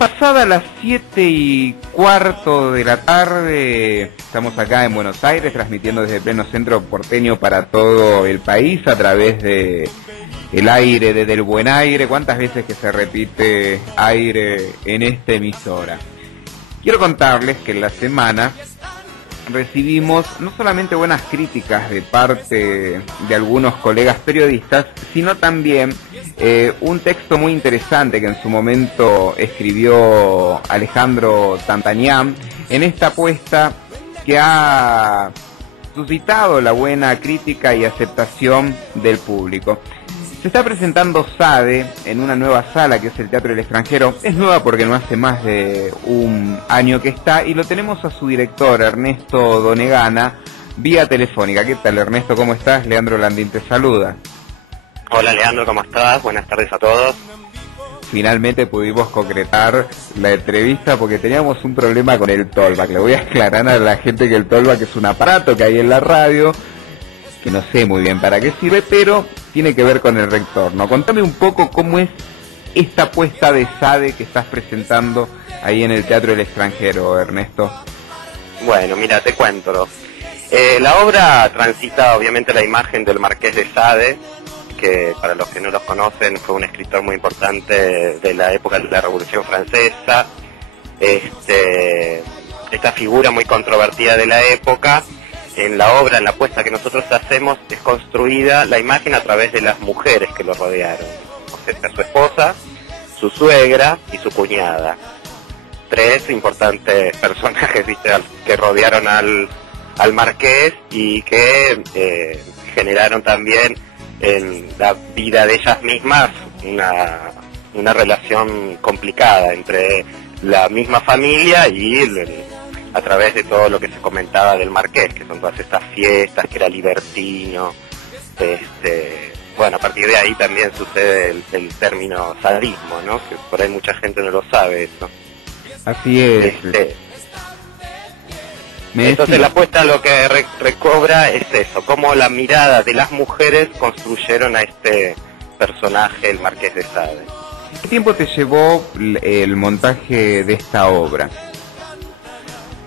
Pasadas las 7:15 de la tarde, estamos acá en Buenos Aires transmitiendo desde pleno centro porteño para todo el país a través de el aire, desde el buen aire. ¿Cuántas veces que se repite aire en esta emisora? Quiero contarles que en la semana recibimos no solamente buenas críticas de parte de algunos colegas periodistas, sino también un texto muy interesante que en su momento escribió Alejandro Tantanian en esta apuesta que ha suscitado la buena crítica y aceptación del público. Se está presentando SADE en una nueva sala que es el Teatro del Extranjero. Es nueva porque no hace más de un año que está y lo tenemos a su director, Ernesto Donegana, vía telefónica. ¿Qué tal, Ernesto? ¿Cómo estás? Leandro Landín te saluda. Hola, Leandro, ¿cómo estás? Buenas tardes a todos. Finalmente pudimos concretar la entrevista porque teníamos un problema con el Tollback. Le voy a aclarar a la gente que el Tollback es un aparato que hay en la radio, que no sé muy bien para qué sirve, pero tiene que ver con el retorno. Contame un poco cómo es esta apuesta de SADE que estás presentando ahí en el Teatro del Extranjero, Ernesto. Bueno, mira, te cuento. La obra transita obviamente la imagen del Marqués de Sade, que para los que no los conocen fue un escritor muy importante de la época de la Revolución Francesa. Esta figura muy controvertida de la época. En la obra, en la apuesta que nosotros hacemos, es construida la imagen a través de las mujeres que lo rodearon. O sea, su esposa, su suegra y su cuñada. Tres importantes personajes, ¿viste?, que rodearon al marqués y que generaron también en la vida de ellas mismas una relación complicada entre la misma familia y a través de todo lo que se comentaba del marqués, que son todas estas fiestas, que era libertino. Bueno, a partir de ahí también sucede el término sadismo, ¿no? Que por ahí mucha gente no lo sabe eso. Así es. Entonces la apuesta lo que recobra es eso, cómo la mirada de las mujeres construyeron a este personaje, el Marqués de Sade. ¿Qué tiempo te llevó el montaje de esta obra?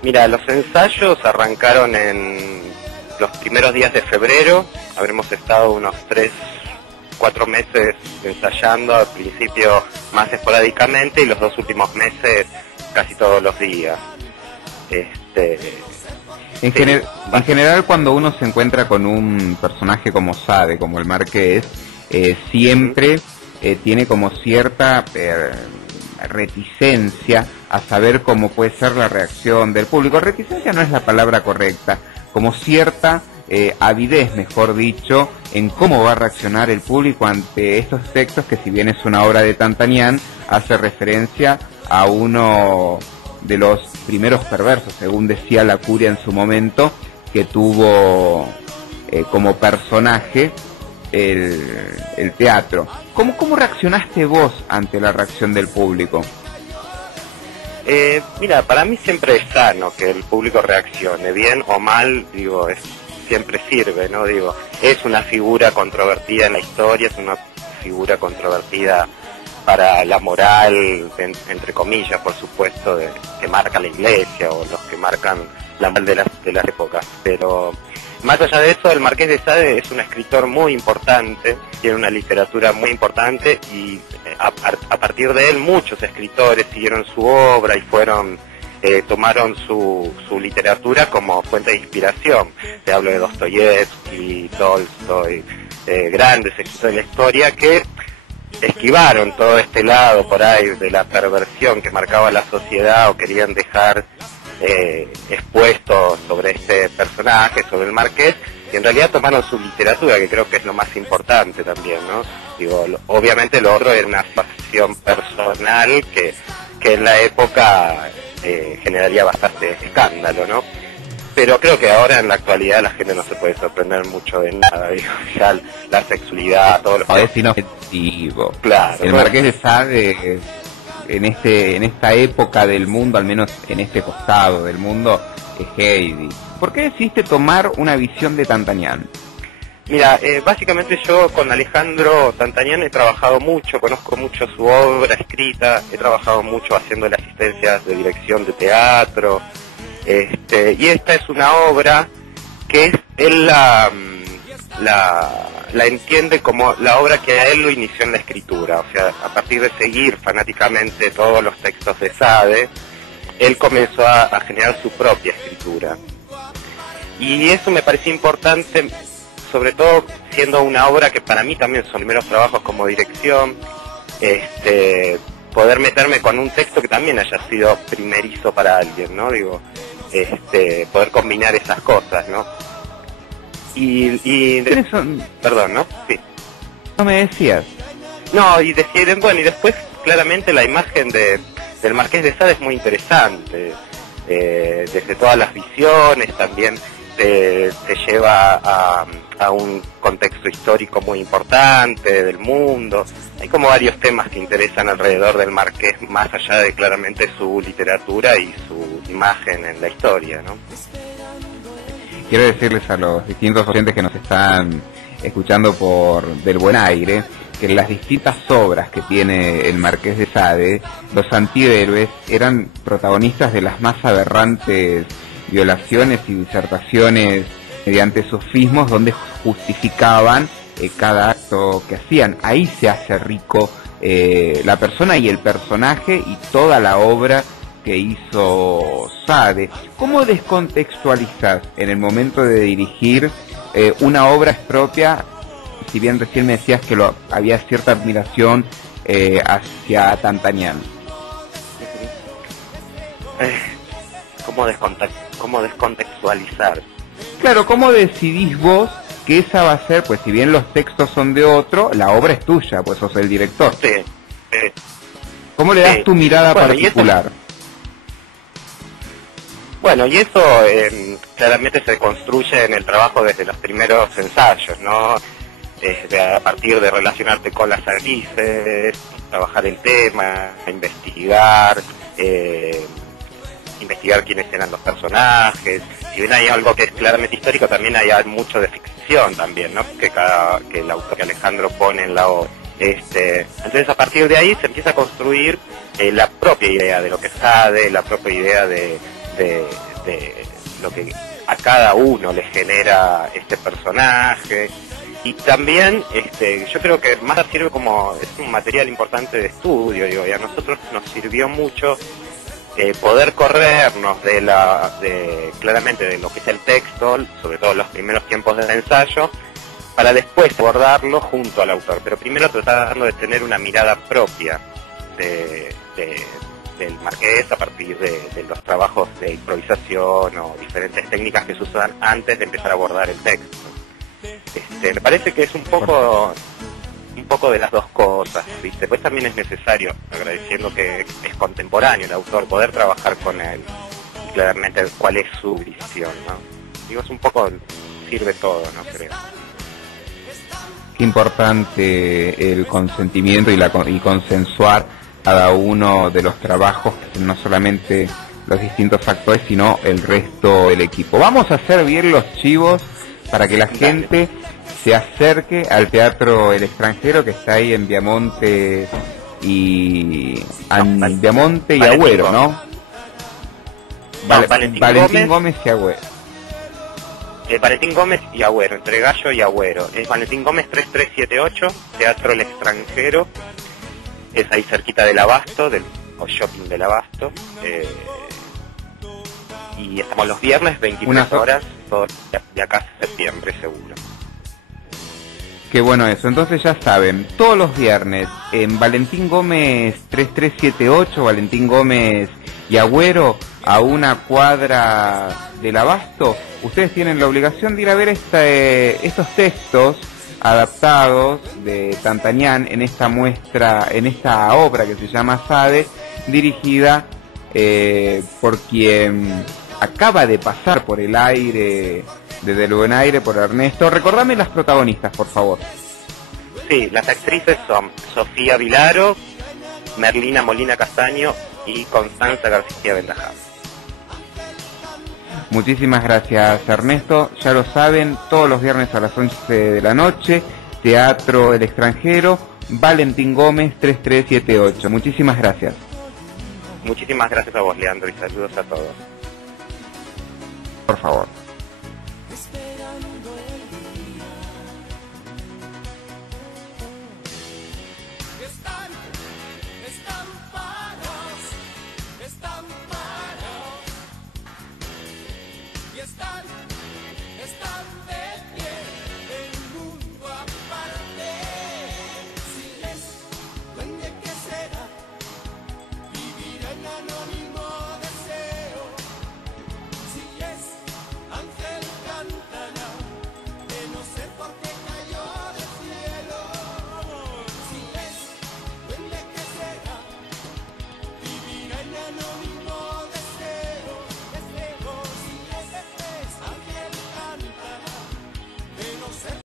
Mira, los ensayos arrancaron en los primeros días de febrero. Habremos estado unos 3-4 meses ensayando, al principio más esporádicamente y los 2 últimos meses casi todos los días. En general, cuando uno se encuentra con un personaje como Sade, como el Marqués, siempre tiene como cierta reticencia a saber cómo puede ser la reacción del público. Reticencia no es la palabra correcta, como cierta avidez, mejor dicho, en cómo va a reaccionar el público ante estos textos que, si bien es una obra de Tantanian, hace referencia a uno de los primeros perversos, según decía la curia en su momento, que tuvo como personaje el teatro. ¿Cómo reaccionaste vos ante la reacción del público? Mira, para mí siempre es sano que el público reaccione, bien o mal, digo, siempre sirve, ¿no? Digo, es una figura controvertida en la historia, es una figura controvertida para la moral, entre comillas, por supuesto, que marca la Iglesia o los que marcan la moral de las épocas. Pero más allá de eso, el Marqués de Sade es un escritor muy importante, tiene una literatura muy importante y a partir de él muchos escritores siguieron su obra y tomaron su literatura como fuente de inspiración. Te hablo de Dostoyevsky, Tolstoy, grandes escritores de la historia que esquivaron todo este lado por ahí de la perversión que marcaba la sociedad o querían dejar expuesto sobre este personaje, sobre el Marqués, y en realidad tomaron su literatura, que creo que es lo más importante también, ¿no? Digo, obviamente lo otro era una pasión personal que en la época generaría bastante escándalo, ¿no? Pero creo que ahora en la actualidad la gente no se puede sorprender mucho de nada, digo, ya la sexualidad, todo lo que... Es inofensivo. Claro. El Marqués de Sade, en esta época del mundo, al menos en este costado del mundo, es Heidi. ¿Por qué decidiste tomar una visión de Tantanian? Mira, básicamente yo con Alejandro Tantanian he trabajado mucho, conozco mucho su obra escrita, he trabajado mucho haciendo asistencias de dirección de teatro, y esta es una obra que él la entiende como la obra que a él lo inició en la escritura, o sea, a partir de seguir fanáticamente todos los textos de Sade, él comenzó a generar su propia escritura. Y eso me pareció importante, sobre todo siendo una obra que para mí también son primeros trabajos como dirección, poder meterme con un texto que también haya sido primerizo para alguien, ¿no? Digo, poder combinar esas cosas, ¿no? Perdón, ¿no? Sí. No me decías. No, y bueno, y después claramente la imagen del Marqués de Sade es muy interesante, desde todas las visiones también te lleva a un contexto histórico muy importante del mundo. Hay como varios temas que interesan alrededor del Marqués, más allá de claramente su literatura y su imagen en la historia, ¿no? Quiero decirles a los distintos oyentes que nos están escuchando por Del Buen Aire, que en las distintas obras que tiene el Marqués de Sade, los antihéroes eran protagonistas de las más aberrantes violaciones y disertaciones mediante sofismos donde justificaban cada acto que hacían. Ahí se hace rico la persona y el personaje y toda la obra que hizo Sade. ¿Cómo descontextualizas en el momento de dirigir una obra propia? Si bien recién me decías que había cierta admiración hacia Tantanian. ¿Cómo descontextualizar? Claro, ¿cómo decidís vos que esa va a ser, pues si bien los textos son de otro, la obra es tuya, pues sos el director? Sí. ¿Cómo le das tu mirada particular? Y eso claramente se construye en el trabajo desde los primeros ensayos, ¿no? A partir de relacionarte con las actrices, trabajar el tema, investigar quiénes eran los personajes. Si bien hay algo que es claramente histórico, también hay mucho de ficción también, ¿no? Que el autor, que Alejandro, pone en la obra. Entonces a partir de ahí se empieza a construir la propia idea de lo que Sade, la propia idea de lo que a cada uno le genera este personaje. Y también yo creo que más sirve como es un material importante de estudio, digo, y a nosotros nos sirvió mucho poder corrernos claramente de lo que es el texto, sobre todo los primeros tiempos del ensayo, para después abordarlo junto al autor, pero primero tratando de tener una mirada propia del Marqués a partir de los trabajos de improvisación o diferentes técnicas que se usan antes de empezar a abordar el texto. Me parece que es un poco de las dos cosas, ¿viste? Pues también es necesario, agradeciendo que es contemporáneo el autor, poder trabajar con él y claramente cuál es su visión, ¿no? Digo, es un poco, sirve todo, ¿no? Creo. Qué importante el consentimiento y consensuar cada uno de los trabajos, no solamente los distintos actores, sino el resto del equipo. Vamos a hacer bien los chivos para que la gente se acerque al Teatro El Extranjero, que está ahí en Viamonte y Agüero, ¿no? Valentín Gómez y Agüero. Valentín Gómez y Agüero, entre Gallo y Agüero. Es Valentín Gómez 3378, Teatro El Extranjero. Es ahí cerquita del Abasto, o Shopping del Abasto. Y estamos los viernes, 23 horas, todo de acá a septiembre seguro. Qué bueno eso. Entonces ya saben, todos los viernes en Valentín Gómez 3378, Valentín Gómez y Agüero, a una cuadra del Abasto, ustedes tienen la obligación de ir a ver estos textos adaptados de Tantanian en esta muestra, en esta obra que se llama Sade, dirigida por quien acaba de pasar por el aire de Del Buen Aire, por Ernesto. Recordame las protagonistas, por favor. Sí, las actrices son Sofía Vilaro, Merlina Molina Castaño y Constanza García Vendajá. Muchísimas gracias, Ernesto. Ya lo saben, todos los viernes a las 11 de la noche, Teatro El Extranjero, Valentín Gómez 3378. Muchísimas gracias. Muchísimas gracias a vos, Leandro, y saludos a todos. Por favor.